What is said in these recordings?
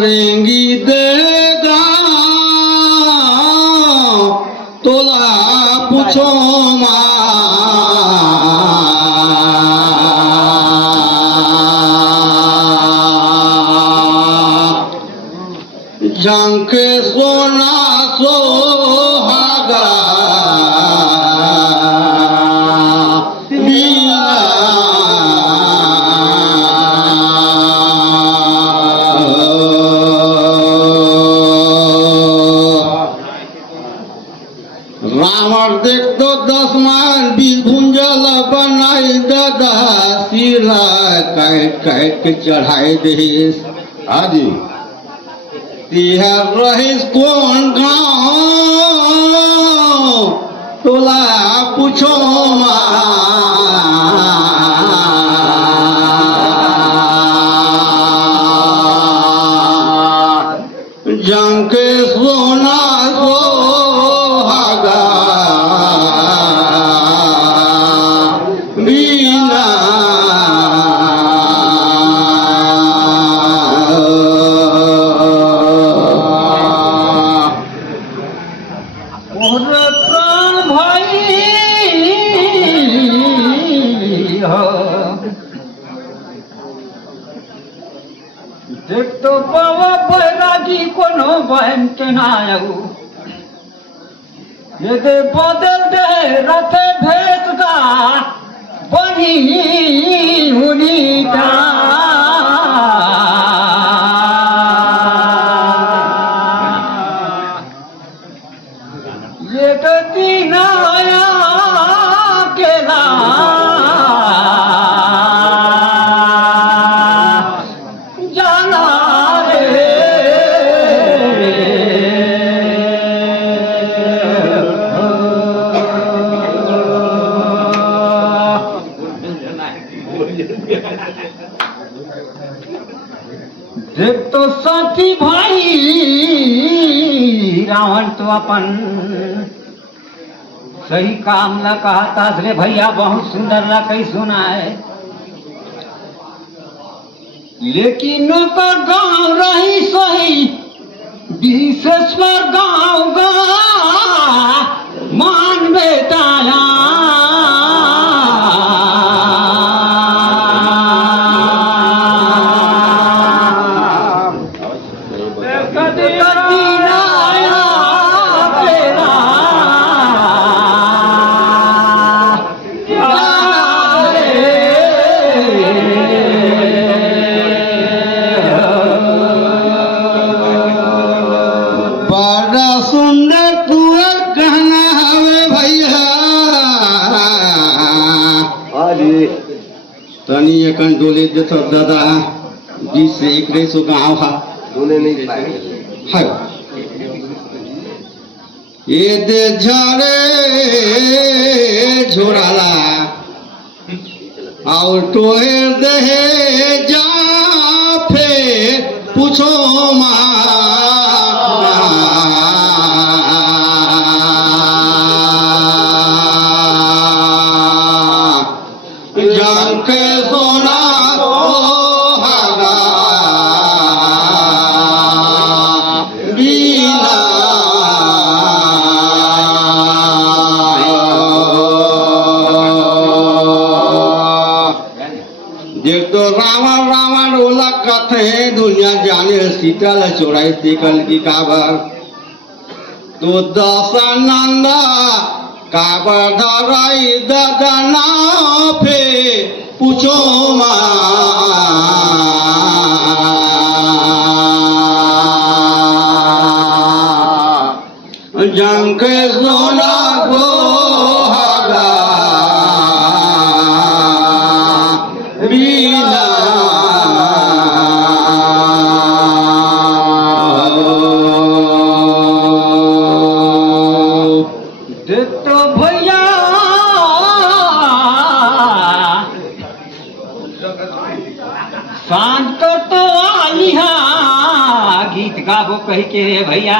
रेंगी देगा तोला पूछो झंके सोना सोहागा रावण देख तो 10 माइल बीच भुंजल बनाई दादा सिला काट काट के चढ़ाई देस हाजी तिहर रहीस कौन गाँव तोला पूछो जंग के सोना सोहागा बीना प्राण भाई देख तो बाबा बैरागी कोनो बहन के नायऊ ये दे बदल दे रथे भेद का बनी उनीता ये तो दीनाया केला जाना रे देख तो साथी भाई रावण तो अपन सही काम न कहा था इसलिए भैया बहुत सुंदर ना कहीं सुना है लेकिन का गांव रही सही विशेश्वर गांव गा मान बेटाया बड़ा सुंदर तुअर कहना हवे भैया हाजी तनी एकन डोले देत दादा 20 से 150 गाँव हा बोले नहीं पाएंगे है ये दे झरे झोराला और टोहे दे जा फिर पूछो जंग के सोना सोहागा बीना देख तो रावण रावण ओला कथे दुनिया जाने सीता ला चोराई देखल की काबर तो दशानंदा काबर धराई दादा ना फे पूछो जंग के सोना सोहागा बीना देख तो भैया शांत तो आई गीत गाबो कही के रे भैया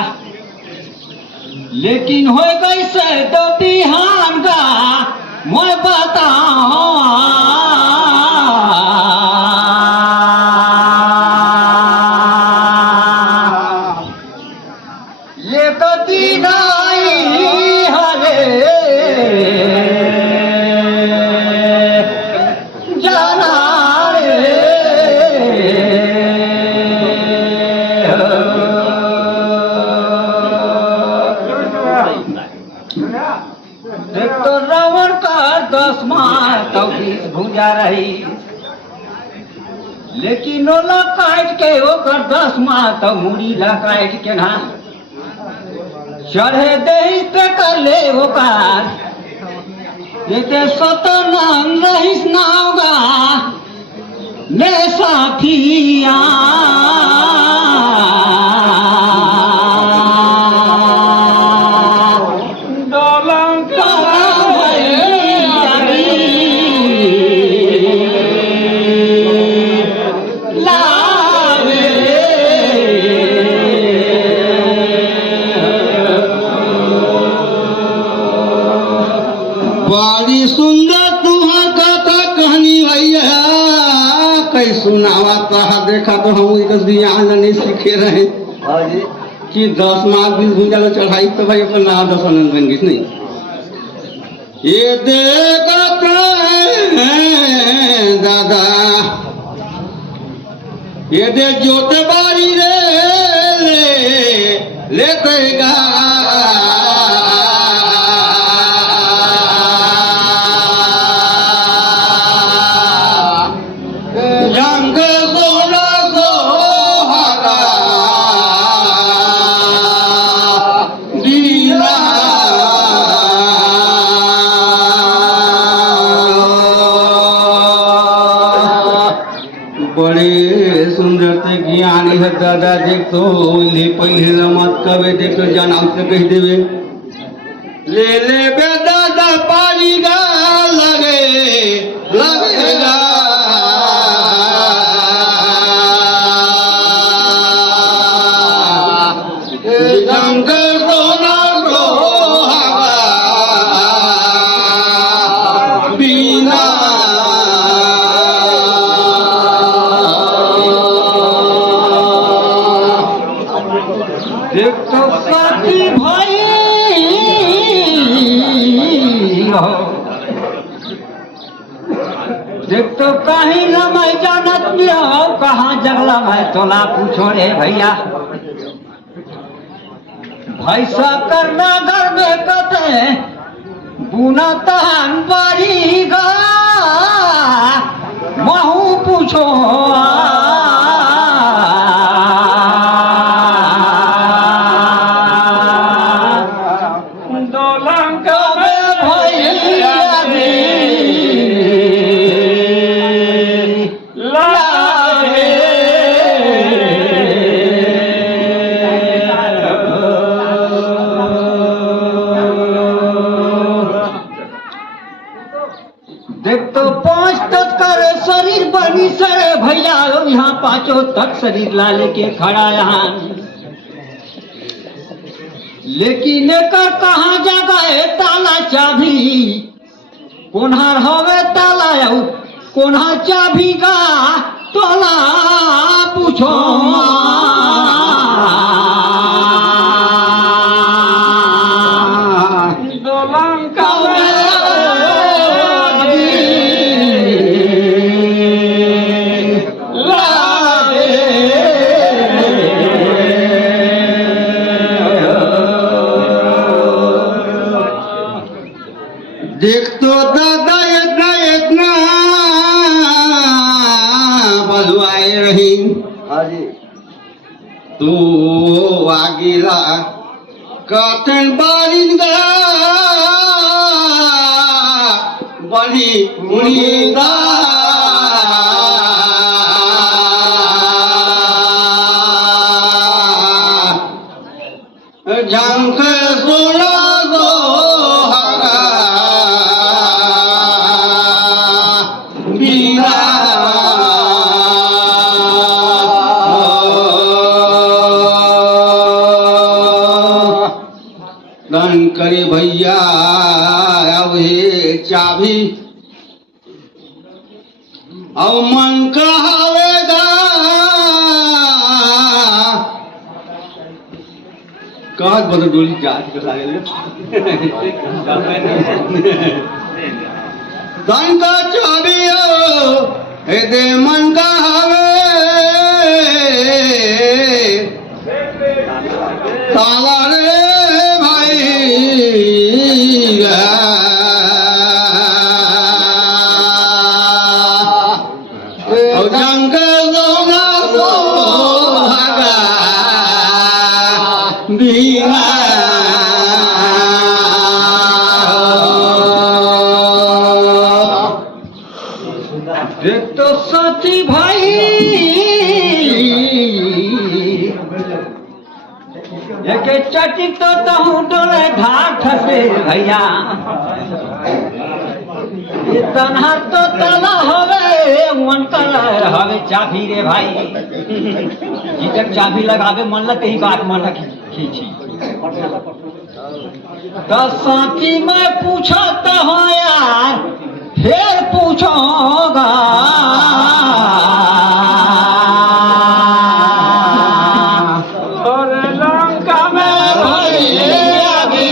लेकिन हो गई से तो बिहान का मैं बताऊं जाना देख तो रावण का 10 मार तो 20 भुजा रही, लेकिन ओला काट के ओकर 10 मार तो मुड़ी ला काट के ना चढ़े दे पे कर ले ओकर ये सतनंग रहीस ना होगा ले साथिया बड़ी सुंदर तुम्हार कथा कहानी भैया कई सुनावा कहा देखा तो हम एक ज्ञान नहीं सीखे रहे हाँ जी कि 10 मार्च 20 भुजा चढ़ाई तो भाई अपना नाम 10 आनंद बन गई नहीं ये देखत हैं दादा ये दे जोते बारी रे लेते गा रंग सोना सोहागा दीना बड़े सुंदर से ज्ञानी है दादा देख तो ले पहले मत कवे देख तो जनाम से कह देवे ले बे दादा पारी गा लगेगा रंग सोना सोहागा बीना देख तो साथी भाई देख तो कहीं न मैं जानत नहीं हो कहाँ जगला मैं तोला पूछो रे भैया भैसा करना घर में कते बुना तहन बारी गा महू पूछो देख तो 5 तक कर शरीर बनी सरे भैया यहाँ 5 तक शरीर ला लेके खड़ा यहाँ लेकिन एकर कहाँ जगह है ताला चाबी कोन्हार हवे ताला कोन्हा चाबी का तोला पूछो देख तो दादा इतना बलवाए रही हाँ जी तू आगिला कथन बारिंदा बनी मुनिंदा झंख सोना दान करे भैया अब हे चाबी अब मन कहावेगा कहत बदल डोली जात के लागे दान का चाबी एक तो साथी भाई एक चटी तो तहूँ डोले घाट से भैया ये तनहा तो तला हवे मन कलर हवे चाबी रे भाई जितक चाबी लगावे मन लग ही बात मन लग खींची तो साथी मैं पूछा तो हाँ यार फिर पूछूंगा और लंका में भैया भी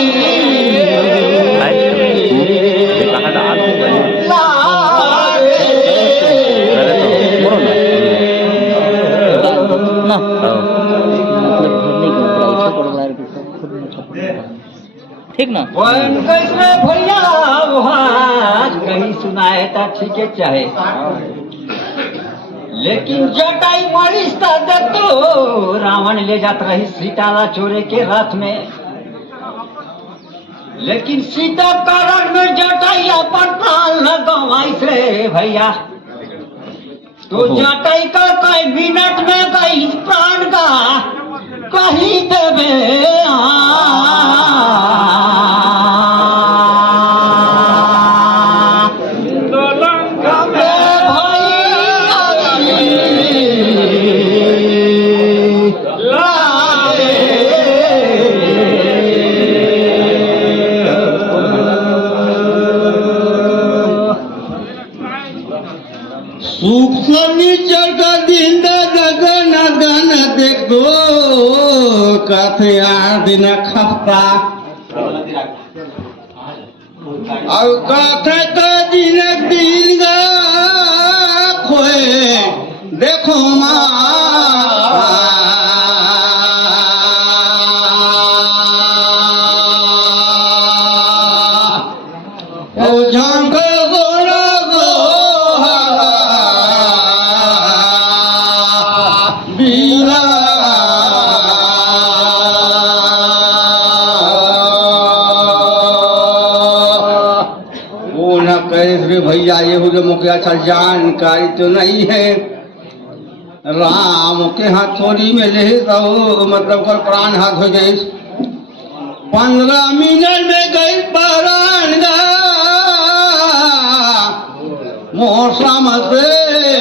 ठीक ना कैसे भैया वहाँ कहीं सुनाए था ठीक है चाहे लेकिन जटाई मरीज था तो रावण ले जाता रही सीता चोरे के रथ में लेकिन सीता कारण में जटाई अपन प्राण न गवाई रे भैया तो जटाई का कई मिनट में कई प्राण का कहीं देवे सूक्ष्म जगह दिन गगन गन देखो कथे दिन खपता और कथे तो दिन दिन खोए देखो भैया ये हो जो मुझे अच्छा जानकारी तो नहीं है राम के हथौड़ी में ले तो मतलब कर प्राण हाथ हो गए 15 मिनट में गई प्राण गा मौसम से